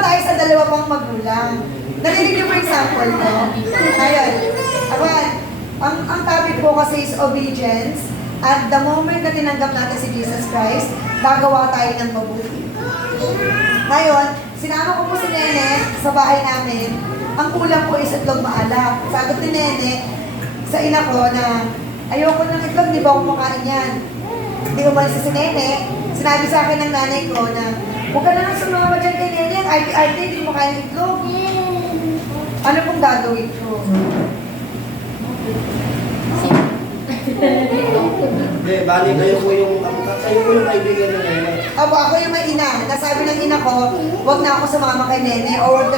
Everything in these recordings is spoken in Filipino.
naman tayo sa dalawa pang magulang. Narinig niyo po example ko? Ayun. Ayan. Ang topic po kasi is obedience. At the moment na tinanggap natin si Jesus Christ, gagawa tayo ng mabuti. Ngayon, sinama ko po si Nene sa bahay namin. Ang kulang po is itlog maalat. Sagot ni Nene sa ina ko na ayoko ng itlog, di ba ako makain yan? Hindi umalis si Nene. Sinabi sa akin ng nanay ko na huwag ka na lang sumama dyan kay Nene. Arte, hindi mo makain itlog. Ano pong gagawin ko? Hindi, bali kayo po yung kaibigan na Nene. Ako yung may ina. Nasabi ng ina ko, huwag na ako sumama kay Nene o huwag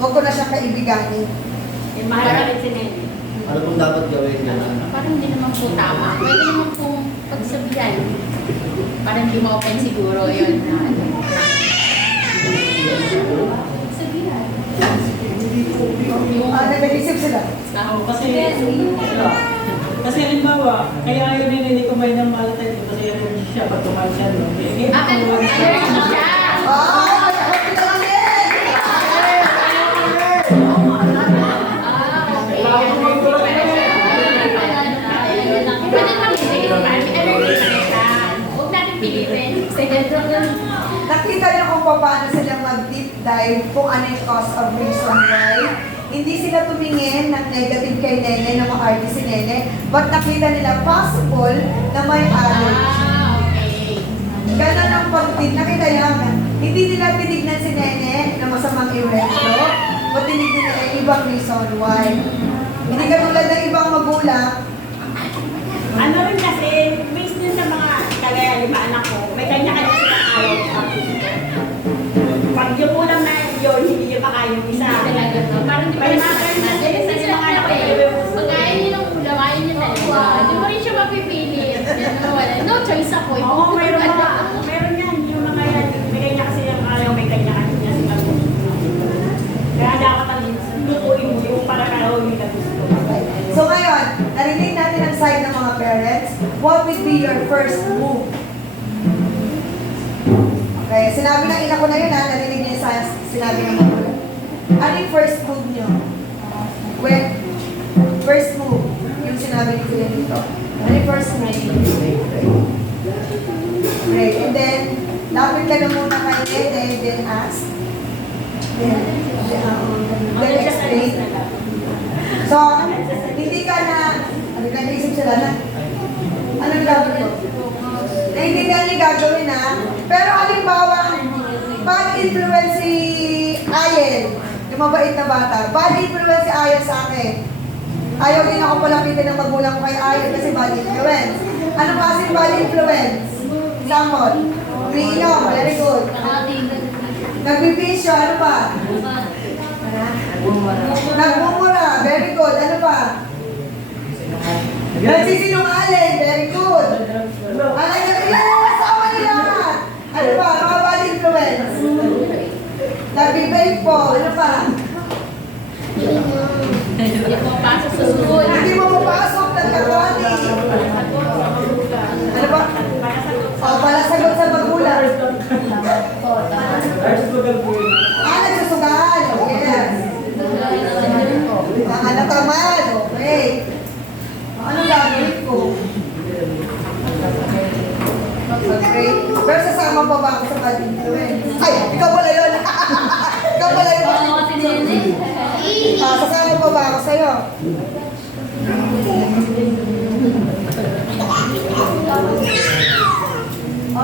ko na siyang kaibiganin. Eh, mahal ka rin si Nene. Ano pong dapat gawin niya? Parang hindi naman po tama. Pwede naman pong pagsabihan. Parang hindi ma-open siguro yun na ano. Sabihan. Nag-isip sila. Kasi halimbawa, kaya ayaw ni Nene kumain ng malatin kasi ayaw siya pag kumain siya. No? Allergy siya! Ah! Kita lang din! Pwede lang hindi. Allergy siya. Huwag natin pilitin. Nakita niyo kung paano sila mag-deep dive kung ano yung cause of reason why. Hindi sila tumingin ng negative kay Nene, na ma-argue si Nene, but nakita nila possible na may allergy. Okay. Ganon ang pag-deep. Nakita niyo, hindi nila tinignan si Nene na masamang erecto, but tinignan nila yung ibang reason why. Hindi katulad ng ibang magulang. Ano rin kasi, based din sa mga kagaya lima anak ko, may kanya-kanya silang ayaw sa pag yung ulam na yun, hindi yung makain yung isa. Talaga to. Parang di pa May rin mga ganun na din sa mga anak ko. Pag ayaw niyo ng ulam, ayaw niyo talaga. Di mo rin siya mapipili. No choice ako. Oo, meron yan. Yung mga yan, may kanya kasi yung ayaw, may kanya-kanya silang gusto. Kaya dapat ang lutuin mo yung para karaw yung gusto. So ngayon, narinig natin ang side ng mga parents. What would be your first move? Okay, sinabi ng ina ko na yun ha, narinig niya sa sinabi ng magulang. Ano yung first move niyo? When, first move, yung sinabi ni Kuya dito. Ano yung first move? Pray. And then, lapit ka na muna kay Nene, then ask. Then explain. So, hindi ka na, nag-isip sila na, anong gagawin mo? Naiintindihan niyo gagawin ha? Pero halimbawa, bad influence si Ayen, yung mabait na bata, bad influence si Ayen sa akin. Ayaw din ako palapitin ng magulang ko kay Ayen kasi bad influence. Ano pa kasi bad influence? Example, umiinom, very good. Nagbibisyo, ano pa? Nagmumura, very good. Ano pa? Nagsisinungaling, very good. Alay na yung asawa nila. Ano pa? Mga bad influence. Nagbibail po. Ano pa? Hindi mo pasok sa school. Hindi mo mapasok. Nagkakawani. Ano pa? O, palasagot sa magulang. Nagsusugal. Yes. Mga natamad. Okay. Anong gagawin ko? Okay. Pero sasama pa ba ako sa bad influence? Ay, ikaw pala yun. Ikaw pala yun. Sasama pa ba ako sa'yo?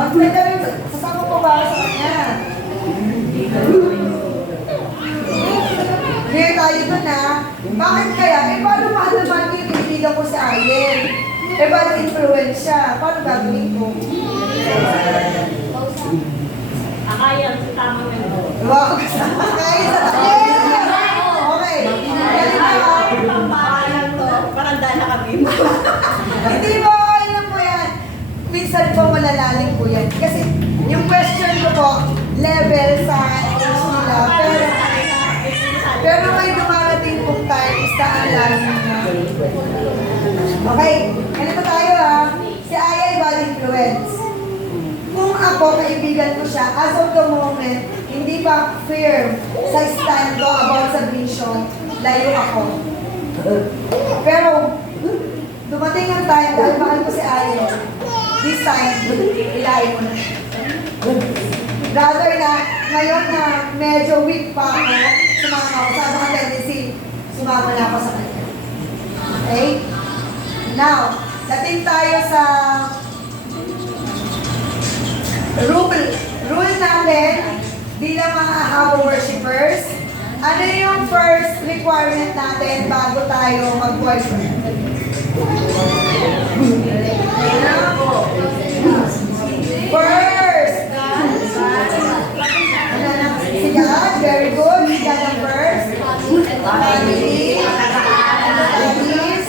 Pwede rin, sasama pa ba ako sa kanya? Ngayon tayo dun ha. Bakit kaya? Paano mahal naman yung kaibigan ko sa Ayen? Paano influence siya? Paano gagawin ko? Akaya sa tamang nito. Wow! Kaya sa tayo! Okay. Parang dala kami. Hindi mo, alam mo yan. Minsan po malalalim po yan. Kasi yung question ko po, level sa age nila. Pero may dumarating pong time sa alam na. Okay, ganito tayo ha. Si Aya ay bad influence. Kung ako, kaibigan ko siya, as of the moment, hindi pa firm sa stand ko about sa vision, layo ako. Pero, dumating ang time, dahil mahal ko si Ayo, this time, ilayo ko na. Rather na, ngayon na medyo weak pa ako, sumama ako sa mga tendency, sumama na ako sa kanya. Okay? Now, dating tayo sa rule natin bilang mga habang worshippers. Ano yung first requirement natin bago tayo mag-boyfriend? First! Ano na? Si God, very good. Si God ang first. Family. Studies.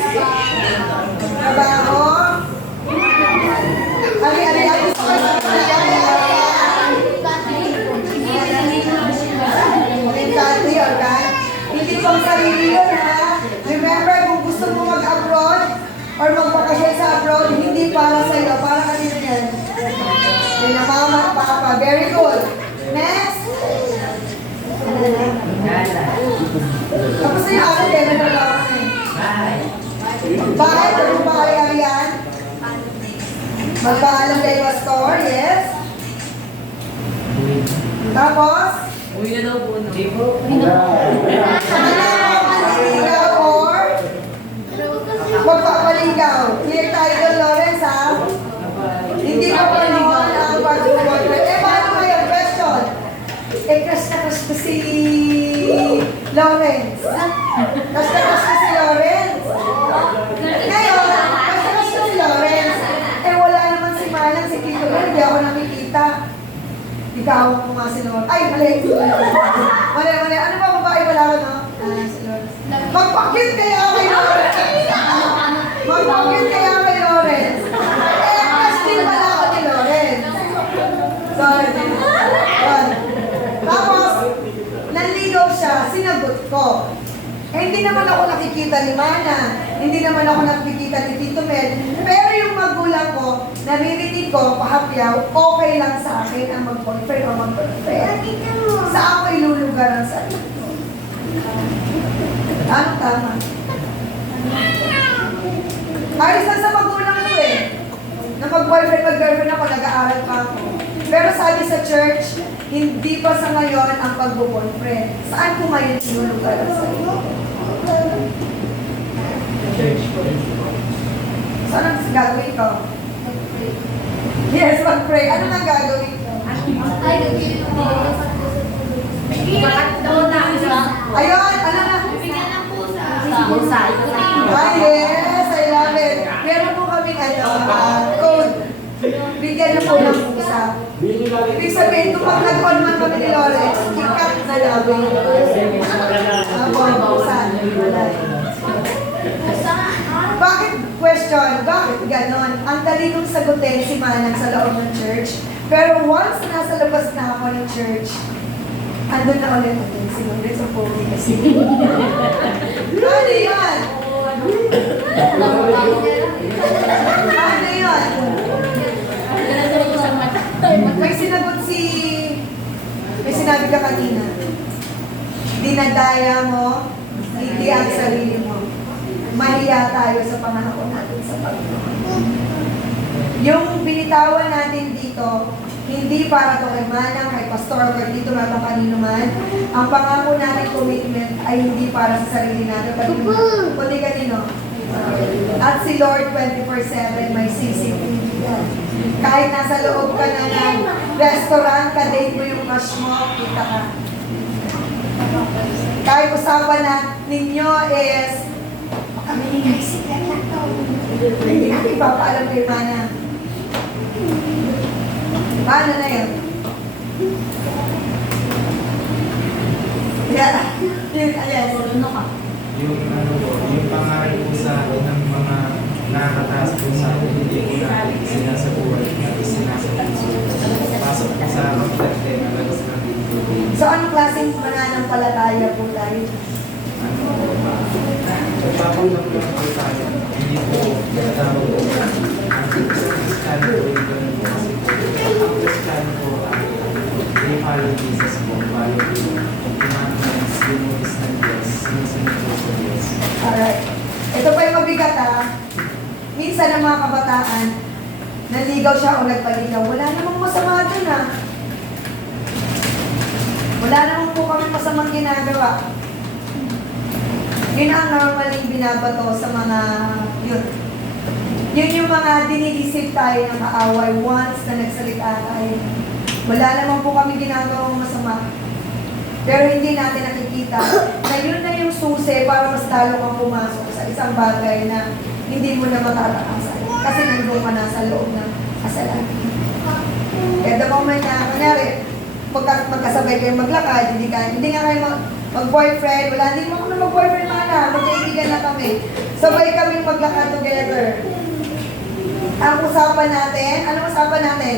Trabaho. Ari-ari. Gusto ko sa country or God. Hindi pang sarili yun, ha? Remember, kung gusto mo mag-abroad or magbakasyon sa abroad, hindi para sa iyo, para kanino yan. Yun ang mama, papa. Very good. Next. Tapos na yung ako, Demi, nalaman na eh. Bakit? Kung bakari-arian? Magpaalam kay Pastor, yes. Tapos? Uwi na daw po. Hindi po. Magpapaligaw or magpapaligaw. Clear tayo doon, Lawrence, ha? Hindi pa pa noon ang pag-boyfriend. Eh, paano ngayon? Question. Eh, crush na crush ko si Lawrence. Crush na crush ko si Lawrence. Ngayon, crush na crush ko si Lawrence. Eh, wala naman si Manang, si Tito Lawrence. Hindi ako nakikita. Ikaw mo nga si Lawrence. Ay, mali. Mali. Ano ba babae pala ko, no? Si Lawrence. Magpakit kaya kay Lawrence. Magpakit kaya kay Lawrence. Eh, crush din pala ako ni Lawrence. Sorry. One. Tapos, nanligaw siya, sinagot ko. Eh, hindi naman ako nakikita ni Mana. Hindi naman ako nakikita ni Tito Mel. Pero yung magulang ko, naririnig ko, pahapyaw, okay lang sa akin ang mag-boyfriend o mag-boyfriend. Saan ko ilulugar ang sarili ko? Ano tama? Ayos lang sa magulang ko eh. Na mag-boyfriend, mag-girlfriend ako, nag-aaral pa ako. Pero sabi sa church, hindi pa sa ngayon ang pag-boyfriend. Saan ko ngayon ilulugar ang sarili ko? Saan ang gagawin ko? Yes, mag-pray. Ano nang gagawin ko? Ayun, ano na? Ah, yes, I love it. Meron po kami code. Bigyan na po ng pusa. Ibig sabihin, kung pag nag-on man kami ni Lawrence, ikat na namin. Pusa. Bakit question? Bakit ganon? Ang dali nung sagutin si Manang sa loob ng church. Pero once nasa labas na ako ng church, andun na ulit natin. Sinunod sa pogi kasi. Ano yan? Ano yan? May sinabi ka kanina. Dinadaya mo, hindi ang sarili mo. Mahiya tayo sa pangako natin sa Panginoon. Yung binitawan natin dito, hindi para to kay Manang, kay Pastor, kay Tito, kay kanino man. Ang pangako natin, commitment, ay hindi para sa sarili natin, kundi kanino. At si Lord 24/7 may CCTV yan. Kahit nasa loob ka na ng restaurant, ka-date mo yung cash mo, kita ka. Kahit usapan na ninyo is, kami ni guys, secret lang to. Hindi natin ipapaalam kay Mana. Paano na yun? Yeah. Yes. Yung pangaral po sa atin ng mga nakakataas po sa atin, hindi po natin sinasabuhay, natin sinasabuhay. Pasok po sa kapitagten, alagas natin po. So, anong klaseng mananampalataya po tayo? Nagpapanggap lang po tayo, hindi po natawag po. Ang Kristiyano po, yung ganun po kasi po. Ang Kristiyano po, hindi follow Jesus po, follow yung commandments, yung utos ng Diyos, sinusunod po sa Diyos. Alright. Ito pa yung mabigat Minsan ang mga kabataan, naligaw siya o nagpaligaw. Wala namang masama dun Wala namang po kami masamang ginagawa. Yun ang normaling binabato sa mga yun. Yun yung mga diniisip tayo ng kaaway once na nagsalita tayo. Wala naman po kami ginagawang masama. Pero hindi natin nakikita na yun na yung susi para mas lalo kang pumasok sa isang bagay na hindi mo na matatakasan. Kasi nandun ka na sa loob ng kasalanan. At the moment na, kunyari, magkasabay kayo maglakad, hindi nga kayo mag-boyfriend, hindi mo kami mag-boyfriend magkaibigan na kami. Sabay kami maglakad together. Ang usapan natin, anong usapan natin?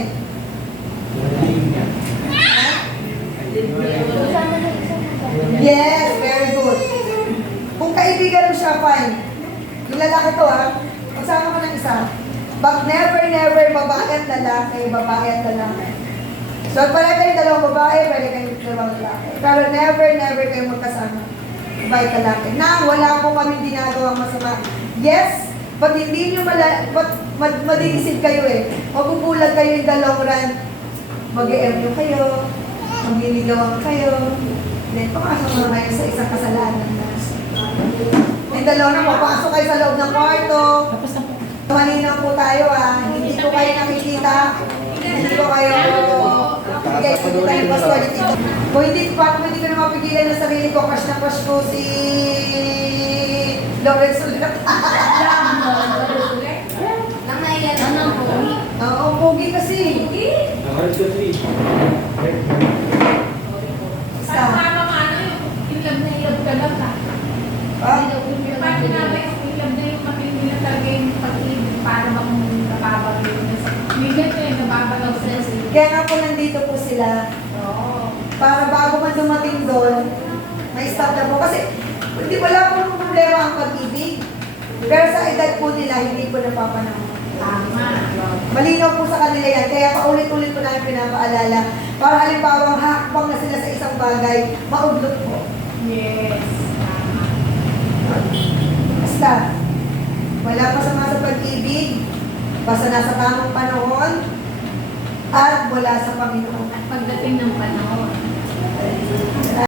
Yes, very good. Kung kaibigan mo siya, fine. Yung lalaki to magsama mo ng isa. But never, babae at lalaki, babae at lalaki. So, pwede kayong dalawang babae, pwede kayong dalawang lalaki. Pero never kayo magkasama. Babae at lalaki. Na wala po kami ginagawang masama. Yes, but hindi nyo madidisid kayo Magugulat kayo in the long run. Mag-e-MU kayo, magliligawan kayo. Then, papasok na kayo sa isang kasalanan na. In the long run, papasok kayo sa loob ng kwarto. Tapos na po. Malinaw po tayo Hindi ko kayo nakikita. Hindi ko kayo nakikita yung pastor dito. Kung hindi ko na mapigilan na sarili ko, crush na crush ko si Lawrence Ulat. Oo, pogi kasi. Basta. Kaya nga po nandito po sila. Para bago man dumating doon, may stop na po. Kasi hindi wala po problema ang pag-ibig. Pero sa edad po nila, hindi po napapanahon. Malinaw po sa kanila yan. Kaya paulit-ulit po namin pinapaalala. Para halimbawa, hakbang na sila sa isang bagay, maudlot po. Yes. Basta, wala masama sa pag-ibig. Basta nasa tamang panahon at wala sa Panginoon. At pagdating ng panahon.